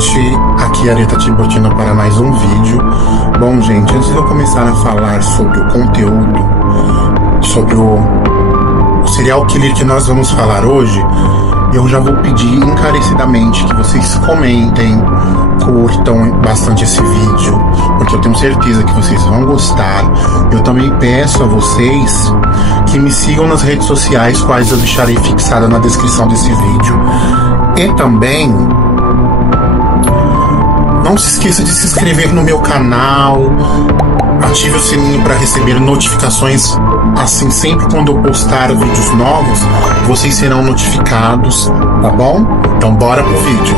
gente, aqui é Areta Tiburtina para mais um vídeo. Bom, gente, antes de eu começar a falar sobre o conteúdo, sobre o serial killer que nós vamos falar hoje, eu já vou pedir encarecidamente que vocês comentem, curtam bastante esse vídeo, porque eu tenho certeza que vocês vão gostar. Eu também peço a vocês que me sigam nas redes sociais, quais eu deixarei fixada na descrição desse vídeo. E também não se esqueça de se inscrever no meu canal, ative o sininho para receber notificações. Assim, sempre quando eu postar vídeos novos, vocês serão notificados, tá bom? Então bora pro vídeo.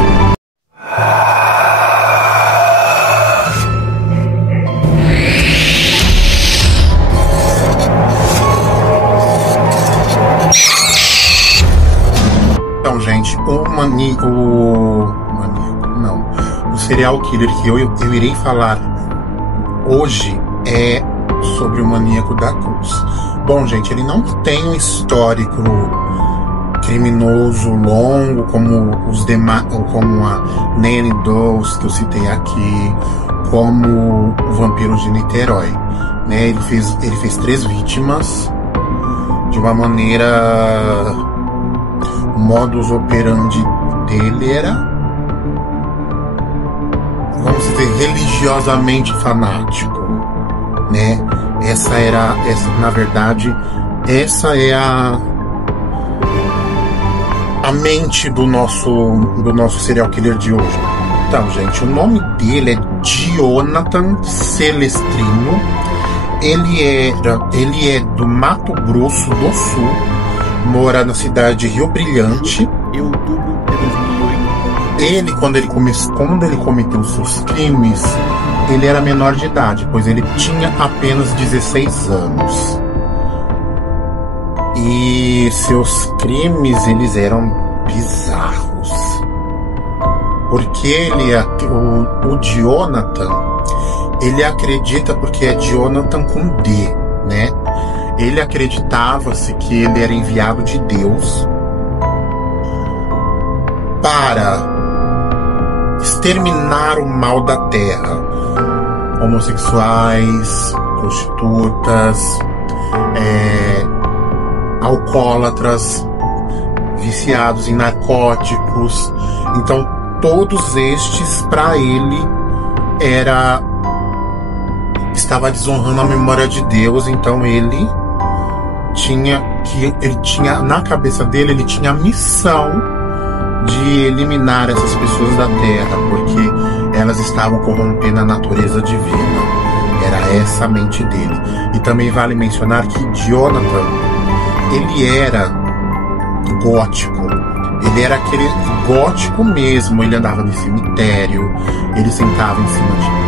Então, gente, o serial killer que eu irei falar hoje é sobre o Maníaco da Cruz. Bom, gente, ele não tem um histórico criminoso longo como os demais, como a Nanny Doe que eu citei aqui, como o Vampiro de Niterói, né? Ele fez 3 vítimas de uma maneira. O modus operandi dele era, vamos dizer, religiosamente fanático, né? Essa é a mente do nosso serial killer de hoje. Então, gente, o nome dele é Jonathan Celestrino. Ele é do Mato Grosso do Sul, mora na cidade de Rio Brilhante. Outubro de 2008. Quando ele cometeu seus crimes, ele era menor de idade, pois ele tinha apenas 16 anos. E seus crimes, eles eram bizarros. Porque o Jonathan, ele acredita, porque é Jonathan com D, né? Ele acreditava-se que ele era enviado de Deus para exterminar o mal da terra. Homossexuais, prostitutas, alcoólatras, viciados em narcóticos. Então, todos estes, para ele, estava desonrando a memória de Deus. Então ele tinha na cabeça dele, ele tinha a missão de eliminar essas pessoas da terra, porque elas estavam corrompendo a natureza divina. Era essa a mente dele. E também vale mencionar que Jonathan, ele era gótico. Ele era aquele gótico mesmo. Ele andava no cemitério, ele sentava em cima de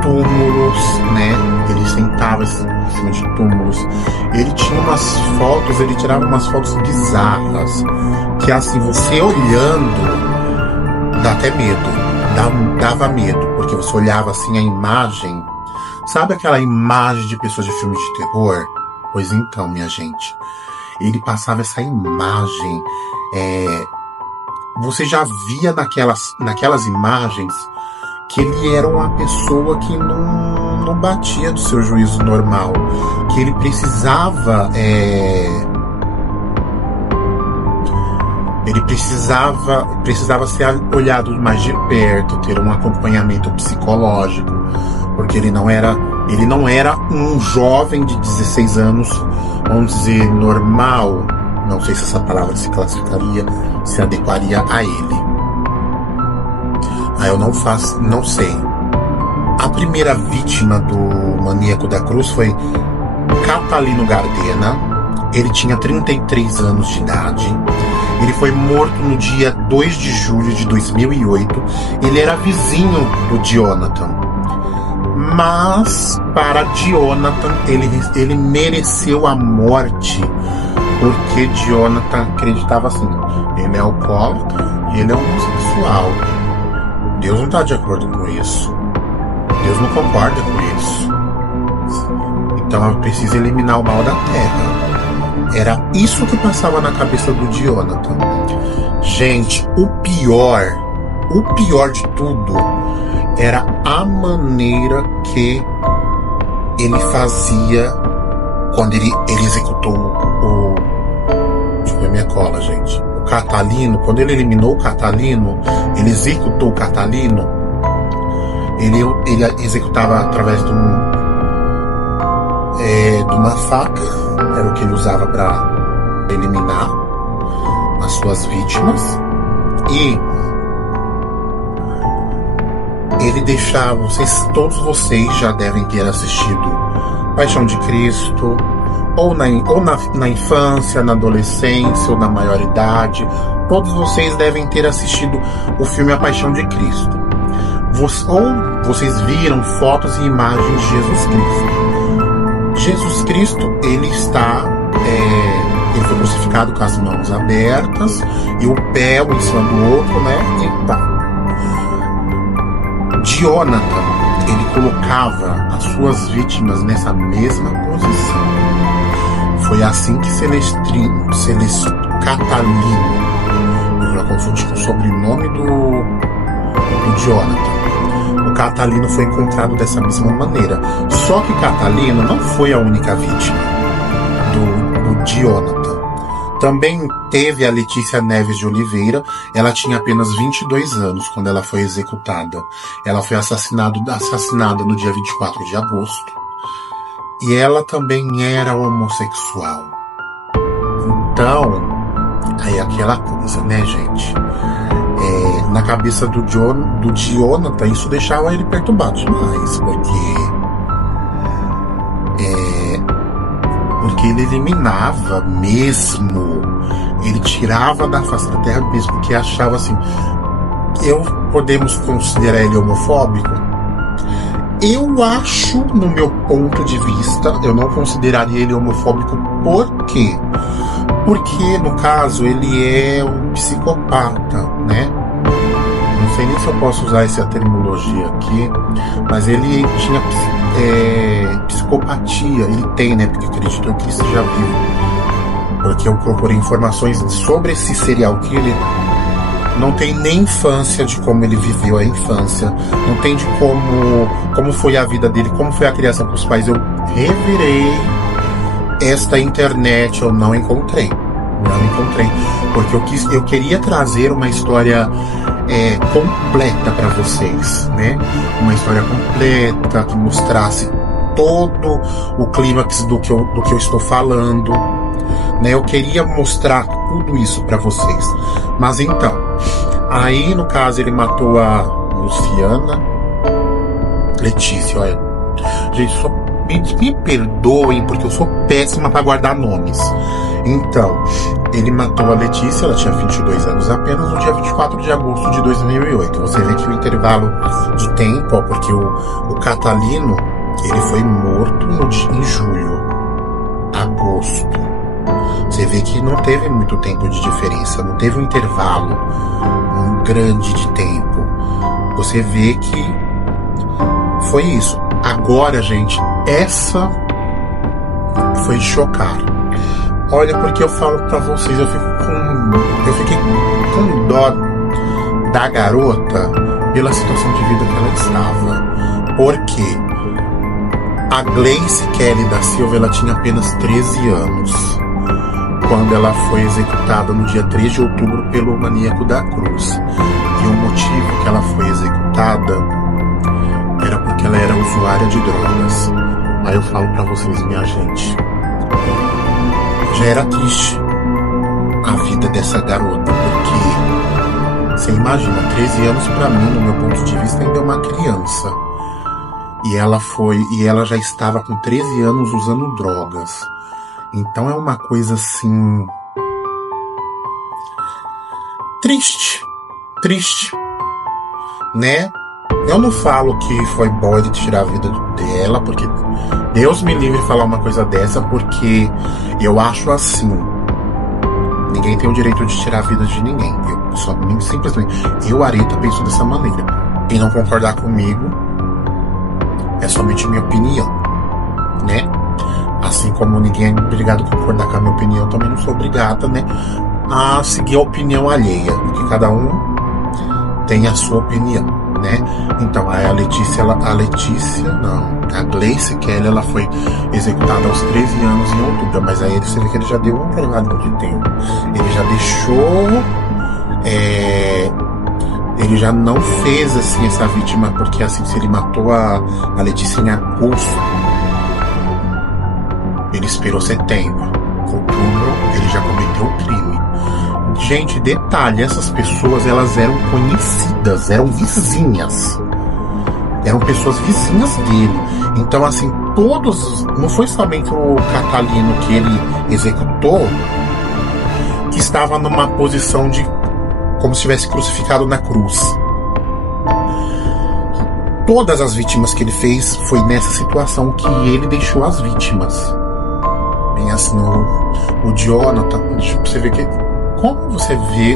túmulos, né? Ele sentava em cima de túmulos. Ele tinha umas fotos, ele tirava umas fotos bizarras, que assim, você olhando, dá até medo, dava medo, porque você olhava assim a imagem, sabe aquela imagem de pessoas de filmes de terror? Pois então, minha gente, ele passava essa imagem, você já via naquelas imagens que ele era uma pessoa que não batia do seu juízo normal, que ele precisava ser olhado mais de perto, ter um acompanhamento psicológico, porque ele não era um jovem de 16 anos, vamos dizer, normal. Não sei se essa palavra se adequaria a ele. Eu não sei. A primeira vítima do Maníaco da Cruz foi Catalino Gardena. Ele tinha 33 anos de idade. Ele foi morto no dia 2 de julho de 2008. Ele era vizinho do Jonathan. Mas, para Jonathan, ele mereceu a morte, porque Jonathan acreditava assim: ele é alcoólatra e ele é homossexual. Deus não está de acordo com isso. Deus não concorda com isso. Então ela precisa eliminar o mal da terra. Era isso que passava na cabeça do Jonathan. Gente, o pior de tudo era a maneira que ele fazia quando ele executou o... Deixa eu ver minha cola, gente. O Catalino, quando ele eliminou o Catalino, ele executou o Catalino, ele executava através de uma faca, era o que ele usava para eliminar as suas vítimas, e ele deixava, todos vocês já devem ter assistido Paixão de Cristo, ou na infância, na adolescência, ou na maioridade. Todos vocês devem ter assistido o filme A Paixão de Cristo. Ou vocês viram fotos e imagens de Jesus Cristo. Jesus Cristo, ele foi crucificado com as mãos abertas e o pé um em cima do outro, né? E tá. Jonathan, ele colocava as suas vítimas nessa mesma posição. Foi assim que Catalino, eu já confundi com o sobrenome do Jonathan. O Catalino foi encontrado dessa mesma maneira. Só que Catalino não foi a única vítima do Jonathan. Também teve a Letícia Neves de Oliveira. Ela tinha apenas 22 anos quando ela foi executada. Ela foi assassinada no dia 24 de agosto. E ela também era homossexual. Então, aí aquela coisa, né, gente? Na cabeça do Jonathan, isso deixava ele perturbado demais, porque ele eliminava mesmo, ele tirava da face da terra mesmo, porque achava assim, podemos considerar ele homofóbico? Eu acho, no meu ponto de vista, eu não consideraria ele homofóbico. Por quê? Porque, no caso, ele é um psicopata, né? Não sei nem se eu posso usar essa terminologia aqui, mas ele tinha psicopatia. Ele tem, né? Porque acredito que ele esteja vivo. Porque eu procurei informações sobre esse serial killer. Não tem nem infância de como ele viveu a infância. Não tem de como foi a vida dele, como foi a criação com os pais. Eu revirei esta internet, eu não encontrei. Porque eu queria trazer uma história completa para vocês, né? Uma história completa que mostrasse todo o clímax do que eu estou falando, né? Eu queria mostrar tudo isso para vocês. Mas então, aí no caso ele matou a Luciana, Letícia, olha, gente, só me perdoem porque eu sou péssima para guardar nomes. Então, ele matou a Letícia, ela tinha 22 anos apenas, no dia 24 de agosto de 2008. Você vê que o intervalo de tempo, porque o Catalino, ele foi morto em julho, agosto. Você vê que não teve muito tempo de diferença, não teve um intervalo grande de tempo. Você vê que foi isso. Agora, gente, essa foi chocar. Olha, porque eu falo pra vocês, eu fiquei com dó da garota pela situação de vida que ela estava. Porque a Gleice Kelly da Silva, ela tinha apenas 13 anos quando ela foi executada no dia 3 de outubro pelo maníaco da Cruz. E o motivo que ela foi executada era porque ela era usuária de drogas. Aí eu falo pra vocês, minha gente, já era triste a vida dessa garota, porque você imagina, 13 anos pra mim, no meu ponto de vista, ainda é uma criança. E ela já estava com 13 anos usando drogas. Então é uma coisa assim triste, né? Eu não falo que foi bom ele tirar a vida dela, porque Deus me livre de falar uma coisa dessa, porque eu acho assim, ninguém tem o direito de tirar a vida de ninguém. Eu, Areta, penso dessa maneira. Quem não concordar comigo é somente minha opinião, né? Assim como ninguém é obrigado a concordar com a minha opinião, eu também não sou obrigada, né, a seguir a opinião alheia, porque cada um tem a sua opinião, né? Então a Gleice Kelly, ela foi executada aos 13 anos em outubro, mas aí você vê que ele já deu um intervalo de tempo. Ele já deixou, ele já não fez assim essa vítima, porque assim, se ele matou a Letícia em agosto, ele esperou setembro, outubro, ele já cometeu o crime. Gente, detalhe, essas pessoas, elas eram conhecidas, eram vizinhas. Eram pessoas vizinhas dele. Então, assim, todos... Não foi somente o Catalino que ele executou, que estava numa posição de... como se estivesse crucificado na cruz. Todas as vítimas que ele fez foi nessa situação que ele deixou as vítimas. Bem assim, o Jonathan... Deixa eu você ver que... Como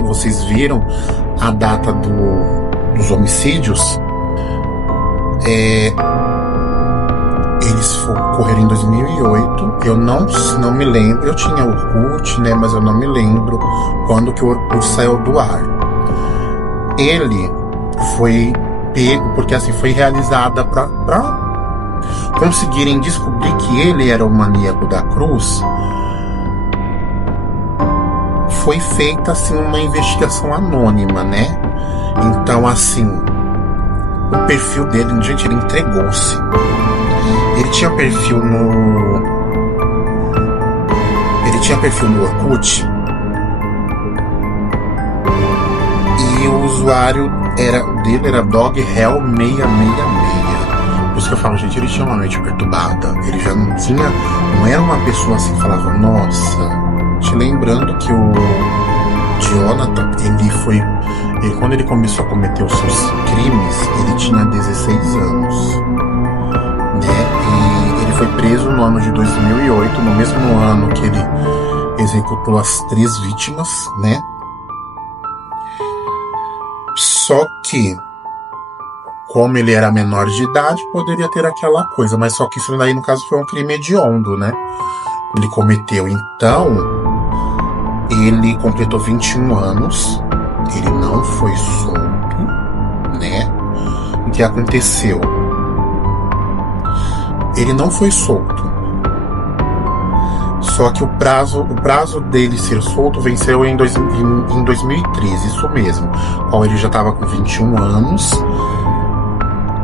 vocês viram a data dos homicídios, eles ocorreram em 2008. Eu não me lembro. Eu tinha Orkut, né? Mas eu não me lembro quando que o Orkut saiu do ar. Ele foi pego porque assim foi realizada para conseguirem descobrir que ele era o maníaco da cruz. Foi feita assim uma investigação anônima, né? Então assim, o perfil dele, gente, ele entregou-se. Ele tinha perfil no Orkut e o usuário dele era DogHell666. Por isso que eu falo, gente, ele tinha uma mente perturbada. Ele já não era uma pessoa assim que falava, nossa. Te lembrando que o Jonathan, quando ele começou a cometer os seus crimes, ele tinha 16 anos, né? E ele foi preso no ano de 2008, no mesmo ano que ele executou as 3 vítimas, né? Só que, como ele era menor de idade, poderia ter aquela coisa, mas só que isso daí, no caso, foi um crime hediondo, né? Ele cometeu, então... Ele completou 21 anos, ele não foi solto, né? O que aconteceu? Ele não foi solto. Só que o prazo dele ser solto venceu em 2013, isso mesmo. Quando ele já estava com 21 anos.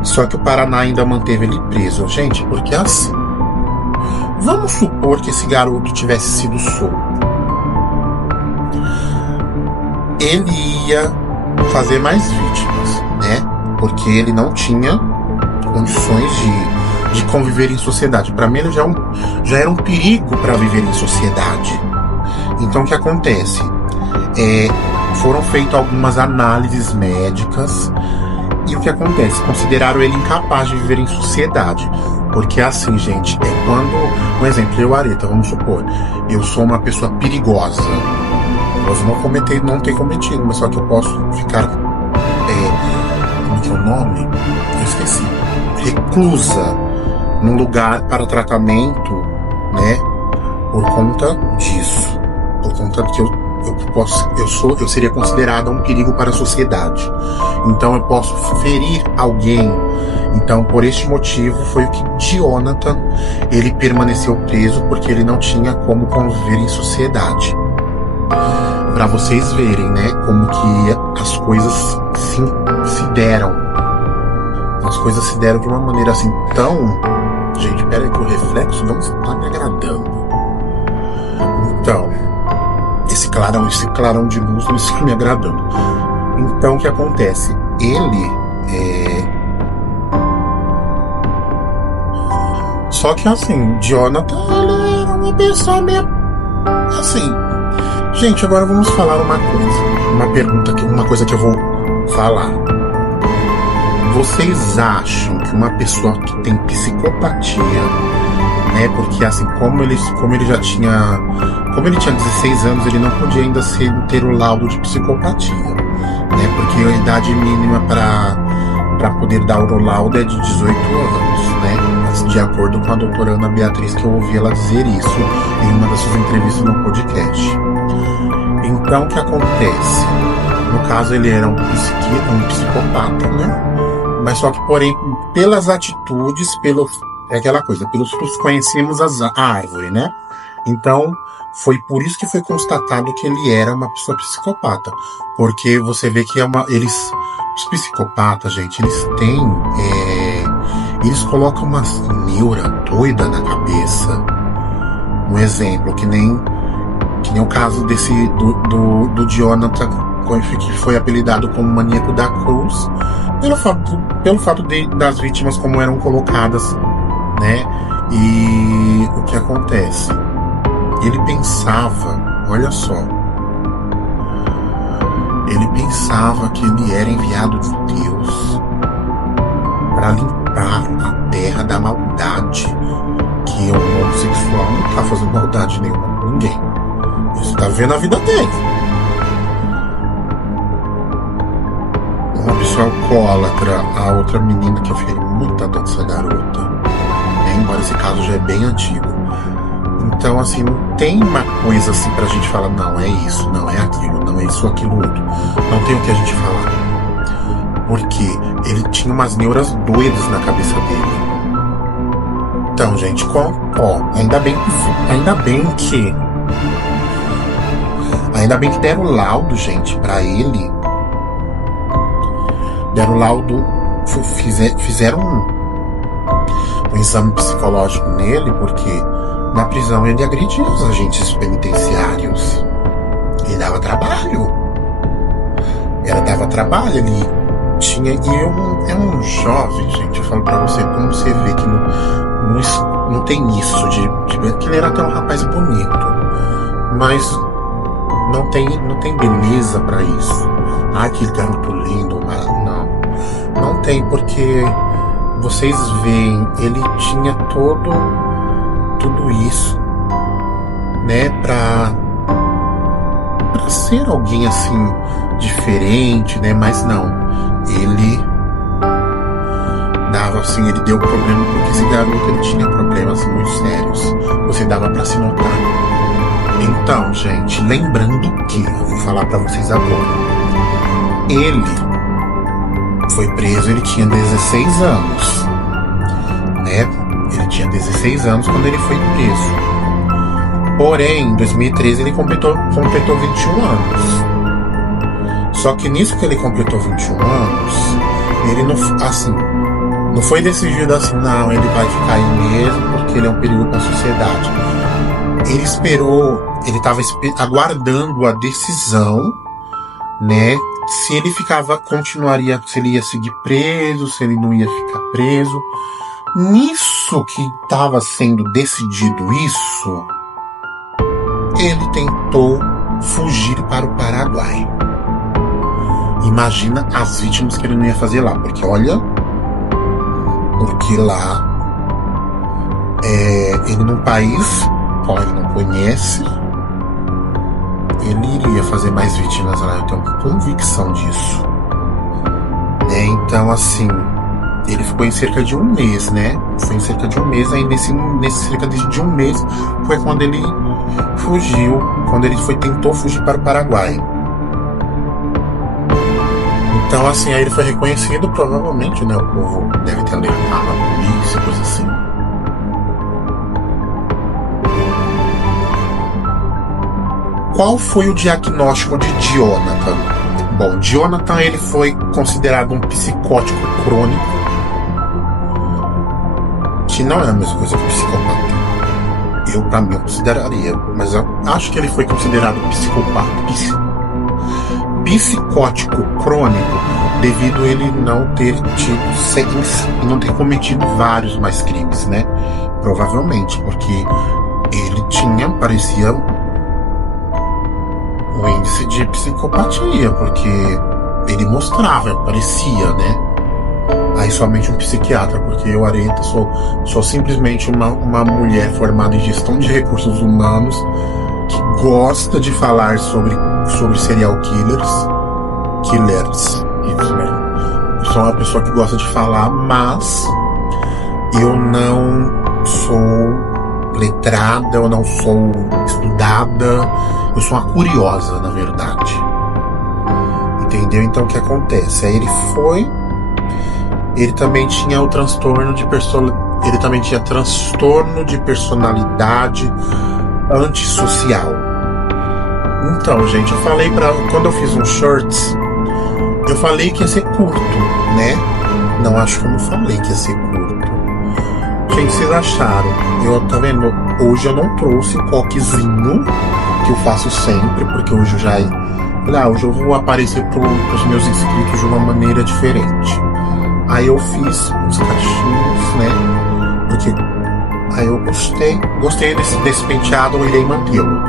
Só que o Paraná ainda manteve ele preso. Gente, porque assim... Vamos supor que esse garoto tivesse sido solto. Ele ia fazer mais vítimas, né? Porque ele não tinha condições de conviver em sociedade. Para mim, ele já era um perigo para viver em sociedade. Então, o que acontece? Foram feitas algumas análises médicas e o que acontece? Consideraram ele incapaz de viver em sociedade. Porque assim, gente, quando... Um exemplo, eu, Areta, vamos supor, eu sou uma pessoa perigosa. Posso não ter cometido, mas só que eu posso ficar, como que é o nome? Eu esqueci. Reclusa num lugar para tratamento, né? Por conta disso. Por conta que eu seria considerado um perigo para a sociedade. Então eu posso ferir alguém. Então, por este motivo, foi o que Jonathan, ele permaneceu preso, porque ele não tinha como conviver em sociedade. Para vocês verem, né, como que as coisas se deram. As coisas se deram de uma maneira assim tão... Gente, pera aí que o reflexo não está me agradando. Então, esse clarão de luz não está me agradando. Então, o que acontece? Ele Só que assim, Jonathan, ele era uma pessoa meio... Assim... Gente, agora vamos falar uma coisa que eu vou falar. Vocês acham que uma pessoa que tem psicopatia, né? Porque assim, como ele tinha 16 anos, ele não podia ainda ter o laudo de psicopatia, né? Porque a idade mínima para poder dar o laudo é de 18 anos, né? De acordo com a doutora Ana Beatriz, que eu ouvi ela dizer isso em uma das suas entrevistas no podcast. Então, o que acontece? No caso, ele era um psicopata, né? Mas só que, porém, pelas atitudes, é aquela coisa, pelos frutos conhecemos a árvore, né? Então, foi por isso que foi constatado que ele era uma pessoa psicopata. Porque você vê que os psicopatas, gente, eles têm, eles colocam uma neura doida na cabeça. Um exemplo, que nem o caso do Jonathan, que foi apelidado como maníaco da cruz, pelo fato das vítimas como eram colocadas, né? E o que acontece? Ele pensava, olha só, ele pensava que ele era enviado de Deus para limpar a terra da maldade, que o homossexual não tá fazendo maldade nenhuma com ninguém. Isso tá vendo a vida dele. Uma pessoa alcoólatra, a outra menina que eu fiquei muita dor dessa garota, né? Embora esse caso já é bem antigo. Então, assim, não tem uma coisa assim pra gente falar, não, é isso, não é aquilo, não é isso, aquilo, outro. Não tem o que a gente falar. Porque ele tinha umas neuras doidas na cabeça dele. Então, gente, ainda bem que deram laudo, gente, pra ele. Deram laudo, fizeram um exame psicológico nele, porque na prisão ele agredia os agentes penitenciários. Ele dava trabalho. Ele tinha. E é um jovem, gente, eu falo pra você, como você vê que não tem isso que ele era até um rapaz bonito, mas não tem beleza pra isso. Que garoto lindo, mas não tem, porque vocês veem, ele tinha tudo isso, né, pra ser alguém assim diferente, né, mas não, ele dava assim, ele deu problema porque esse garoto ele tinha problemas muito sérios, você dava pra se notar. Então, gente, lembrando que eu vou falar pra vocês agora, ele foi preso, ele tinha 16 anos, né? Ele tinha 16 anos quando ele foi preso. Porém, em 2013 ele completou 21 anos. Só que nisso que ele completou 21 anos, ele não foi decidido assim, não, ele vai ficar aí mesmo porque ele é um perigo para a sociedade. Ele estava aguardando a decisão, né? Se ele se ele ia seguir preso, se ele não ia ficar preso. Nisso que estava sendo decidido isso, ele tentou fugir para o Paraguai. Imagina as vítimas que ele não ia fazer lá, porque lá ele num país qual ele não conhece, ele iria fazer mais vítimas lá, eu tenho convicção disso, né? Então, assim, ele ficou em cerca de um mês, né? Foi em cerca de um mês, aí nesse cerca de um mês foi quando ele fugiu, tentou fugir para o Paraguai. Então, assim, aí ele foi reconhecido, provavelmente, né? O povo deve ter alertado a polícia, coisa assim. Qual foi o diagnóstico de Jonathan? Bom, Jonathan ele foi considerado um psicótico crônico, que não é a mesma coisa que psicopata. Pra mim, eu consideraria, mas eu acho que ele foi considerado psicótico crônico devido a ele não ter não ter cometido vários mais crimes, né? Provavelmente, porque ele parecia o índice de psicopatia, porque ele parecia, né? Aí somente um psiquiatra, porque eu, Areta, sou simplesmente uma mulher formada em gestão de recursos humanos que gosta de falar sobre serial killers, isso mesmo. Eu sou uma pessoa que gosta de falar, mas eu não sou letrada, eu não sou estudada, Eu sou uma curiosa, na verdade. Entendeu? Então o que acontece? Aí ele também tinha o transtorno de ele também tinha transtorno de personalidade antissocial. Então, gente, eu falei quando eu fiz um shorts, eu falei que ia ser curto, né? Não, acho que eu não falei que ia ser curto. Gente, vocês acharam? Tá vendo? Hoje eu não trouxe o coquezinho que eu faço sempre, porque hoje eu já... hoje eu vou aparecer pros meus inscritos de uma maneira diferente. Aí eu fiz uns cachinhos, né? Porque aí eu gostei desse penteado, eu irei mantê-lo.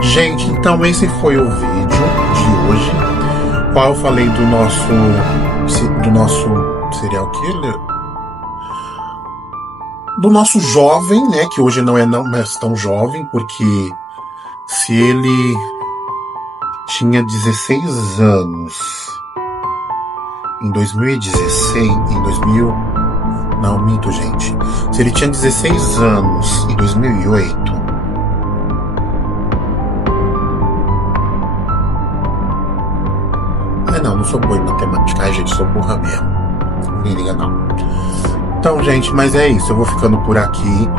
Gente, então esse foi o vídeo de hoje, qual eu falei do nosso serial killer, do nosso jovem, né? Que hoje não é mais tão jovem, porque se ele tinha 16 anos em 2016, não, minto, gente. Se ele tinha 16 anos em 2008, não sou boa em matemática. Ai, gente, sou burra mesmo. Ninguém liga, não. Então, gente, mas é isso. Eu vou ficando por aqui.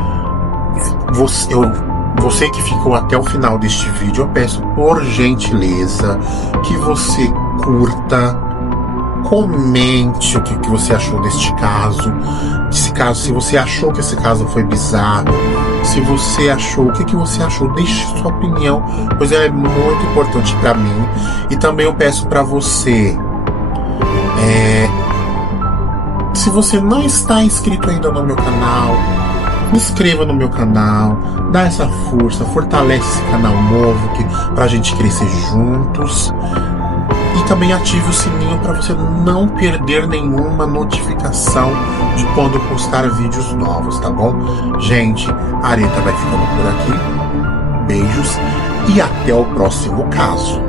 Você que ficou até o final deste vídeo, eu peço por gentileza que você curta, comente o que você achou deste caso. Se você achou que esse caso foi bizarro, se você achou, o que você achou, deixe sua opinião, pois ela é muito importante para mim. E também eu peço para você, se você não está inscrito ainda no meu canal, me inscreva no meu canal, dá essa força, fortalece esse canal novo pra gente crescer juntos. E também ative o sininho para você não perder nenhuma notificação de quando eu postar vídeos novos, tá bom? Gente, a Areta vai ficando por aqui. Beijos e até o próximo caso.